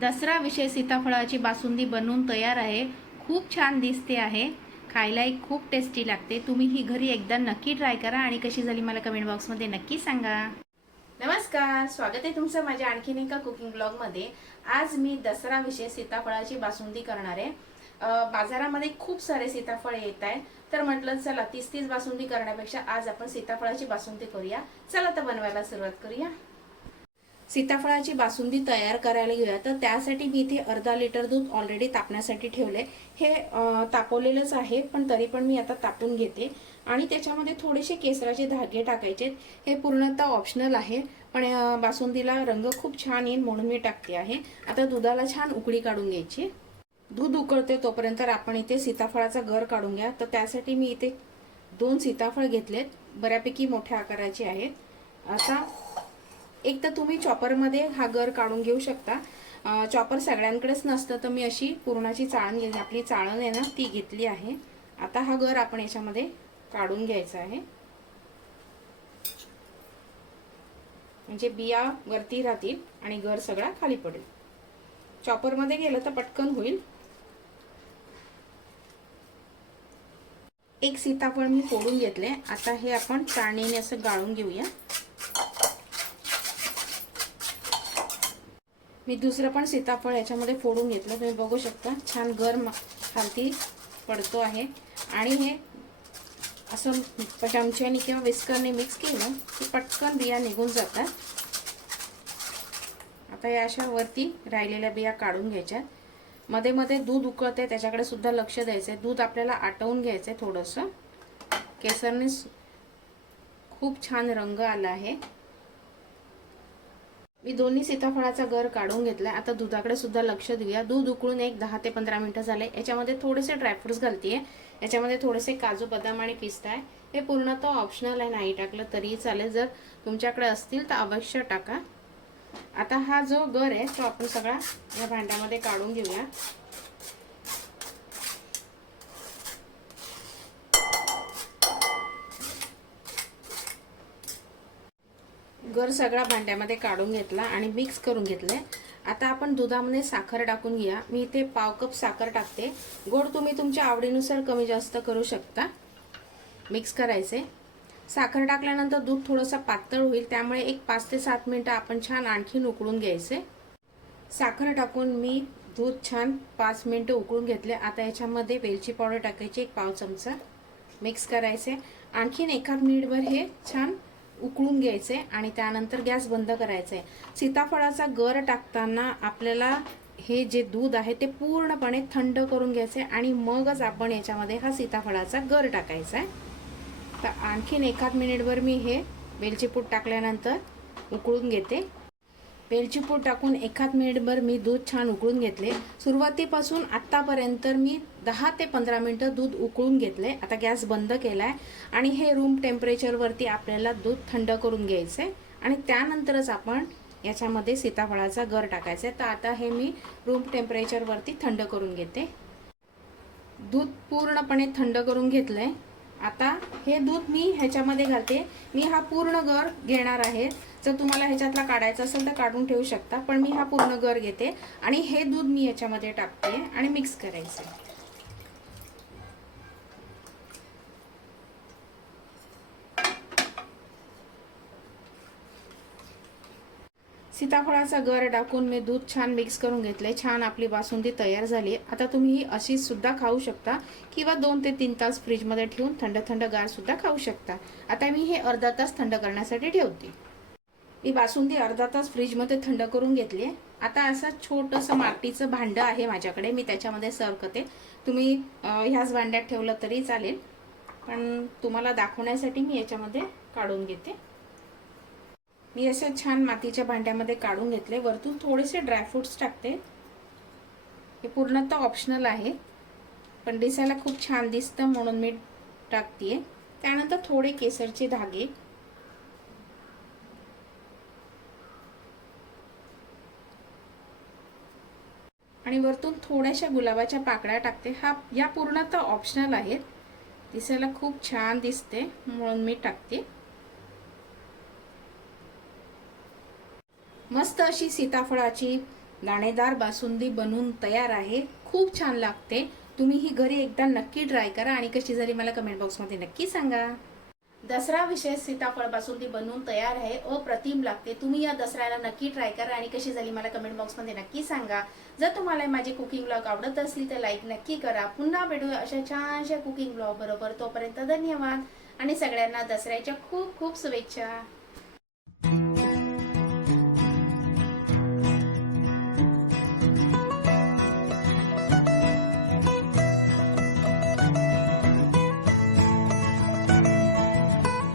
दसरा विषय सीताफळाची बासुंदी बनवून तयार आहे. खूप छान दिसते आहे. खायलाही खूप टेस्टी लागते. तुम्ही ही घरी एकदा नक्की ट्राय करा आणि कशी झाली मला कमेंट बॉक्समध्ये नक्की सांगा. नमस्कार. स्वागत आहे तुमचं माझ्या आणखीन एका कुकिंग ब्लॉगमध्ये आज मी दसरा विषय सीताफळाची बासुंदी करणार आहे. बाजारामध्ये खूप सारे सीताफळ येत आहेत. तर म्हटलं चला तीस तीस बासुंदी करण्यापेक्षा आज आपण सीताफळाची बासुंदी करूया. चला तर बनवायला सुरुवात करूया. सीताफळाची बासुंदी तयार करायला घेऊया तर त्यासाठी मी इथे अर्धा लिटर दूध ऑलरेडी तापण्यासाठी ठेवले हे तापवलेलंच आहे पण तरी पण मी आता तापून घेते. आणि त्याच्यामध्ये थोडेसे केसराचे धागे टाकायचे. हे पूर्णतः ऑप्शनल आहे पण बासुंदीला रंग खूप छान येईल म्हणून मी टाकते आहे. आता दुधाला छान उकळी काढून घ्यायची. दूध उकळते तोपर्यंत आपण इथे सीताफळाचा गर काढून घ्या. तर त्यासाठी मी इथे दोन सीताफळ घेतलेत. बऱ्यापैकी मोठ्या आकाराचे आहेत. आता एक तर तुम्ही चॉपरमध्ये हा गर काढून घेऊ शकता. चॉपर सगळ्यांकडेच नसतं तर मी अशी पूर्णाची चाळण घेतली. आपली चाळण आहे ना ती घेतली आहे. आता हा गर आपण याच्यामध्ये काढून घ्यायचा आहे. म्हणजे बिया वरती राहतील आणि गर सगळा खाली पडेल. चॉपरमध्ये गेलं तर पटकन होईल. एक सीताफळ मी फोडून घेतले. आता हे आपण चाळणीने असं गाळून घेऊया. मी दुसरं पण सीताफळ याच्यामध्ये फोडून घेतलं. तुम्ही बघू शकता छान गरम खालती पडतो आहे. आणि हे असं चमच्याने किंवा विस्करने मिक्स केलं की पटकन बिया निघून जातात. आता या अशा वरती राहिलेल्या बिया काढून घ्यायच्या. मध्ये मध्ये दूध उकळते त्याच्याकडे सुद्धा लक्ष द्यायचं आहे दूध आपल्याला आटवून घ्यायचं आहे थोडंसं. केसरने खूप छान रंग आला आहे. मी दोन्ही सीताफळाचा गर काढून घेतला आता दुधाकडे सुद्धा लक्ष देऊया. दूध उकळून एक दहा ते पंधरा मिनिटं झाले. याच्यामध्ये थोडेसे ड्रायफ्रुट्स घालतीये. याच्यामध्ये थोडेसे काजू बदाम आणि पिस्ता आहे. हे पूर्णतः ऑप्शनल आहे. नाही टाकलं तरीही चालेल. जर तुमच्याकडे असतील तर अवश्य टाका. आता हा जो गर आहे तो आपण सगळा या भांड्यामध्ये काढून घेऊया. गर सगळा भांड्यामध्ये काढून घेतला आणि मिक्स करून घेतले आता आपण दुधामध्ये साखर टाकून घ्या. मी इथे पाव कप साखर टाकते. गोड तुम्ही तुमच्या आवडीनुसार कमी जास्त करू शकता. मिक्स करायचे. साखर टाकल्यानंतर दूध थोडंसं पातळ होईल त्यामुळे एक पाच ते सात मिनटं आपण छान आणखीन उकळून घ्यायचे. साखर टाकून मी दूध छान पाच मिनटं उकळून घेतले. आता याच्यामध्ये वेलची पावडर टाकायची एक पाव चमचा. मिक्स करायचे. आणखीन एका मिनिटभर हे छान उकळून घ्यायचे आणि त्यानंतर गॅस बंद करायचे. सीताफळाचा गर टाकताना आपल्याला हे जे दूध आहे ते पूर्णपणे थंड करून घ्यायचे आणि मगच आपण याच्यामध्ये हा सीताफळाचा गर टाकायचा आहे. तर आणखीन एखाद मिनिटभर मी हे वेलचीपूट टाकल्यानंतर उकळून घेते. वेलची पूड टाकून एखाद मिनिटभर मी दूध छान उकळून घेतले. सुरुवातीपासून आत्तापर्यंत मी दहा ते पंधरा मिनटं दूध उकळून घेतले. आता गॅस बंद केला आहे आणि हे रूम टेम्परेचरवरती आपल्याला दूध थंड करून घ्यायचं आहे आणि त्यानंतरच आपण याच्यामध्ये सीताफळाचा गर टाकायचा आहे तर आता हे मी रूम टेम्परेचरवरती थंड करून घेते. दूध पूर्णपणे थंड करून घेतलं आहे आता हे दूध मी ह्याच्यामध्ये घालते. मी हा पूर्ण गर घेणार आहे. जर तुम्हाला ह्याच्यातला काढायचा असेल तर काढून ठेवू शकता पण मी हा पूर्ण गर घेते आणि हे दूध मी ह्याच्यामध्ये टाकते आणि मिक्स करायचं. सीताफळाचा गर टाकून मी दूध छान मिक्स करून घेतले छान आपली बासुंदी तयार झाली. आता तुम्ही ही अशी सुद्धा खाऊ शकता किंवा दोन ते तीन तास फ्रीजमध्ये ठेवून थंड थंड गार सुद्धा खाऊ शकता. आता मी हे अर्धा तास थंड करण्यासाठी ठेवते. ही बासुंदी अर्धा तास फ्रीजमध्ये थंड करून घेतली आता असं छोटंसं मातीचं भांडं आहे माझ्याकडे. मी त्याच्यामध्ये सर्व करते. तुम्ही ह्याच भांड्यात ठेवलं तरी चालेल. पण तुम्हाला दाखवण्यासाठी मी याच्यामध्ये काढून घेते. मी अशा छान मातीच्या भांड्यामध्ये काढून घेतले. वरतून थोडेसे ड्रायफ्रुट्स टाकते. हे पूर्णतः ऑप्शनल आहे. पण दिसायला खूप छान दिसतं म्हणून मी टाकते त्यानंतर थोडे केसरचे धागे. आणि वरतून थोड्याशा गुलाबाच्या पाकळ्या टाकते. हा या पूर्णतः ऑप्शनल आहेत. दिसायला खूप छान दिसते म्हणून मी टाकते. मस्त अशी सीताफळाची दाणेदार बासुंदी बनवून तयार आहे. खूप छान लागते. तुम्ही ही घरी एकदा नक्की ट्राय करा आणि कशी झाली मला कमेंट बॉक्समध्ये नक्की सांगा. दसरा विशेष सीताफळ बासुंदी बनवून तयार आहे. अप्रतिम लागते. तुम्ही या दसऱ्याला नक्की ट्राय करा आणि कशी झाली मला कमेंट बॉक्समध्ये नक्की सांगा. जर तुम्हाला माझे कुकिंग ब्लॉग आवडत असली तर लाईक नक्की करा. पुन्हा भेटूया अशा छानशा कुकिंग ब्लॉग बरोबर. तोपर्यंत धन्यवाद. आणि सगळ्यांना दसऱ्याच्या खूप खूप शुभेच्छा.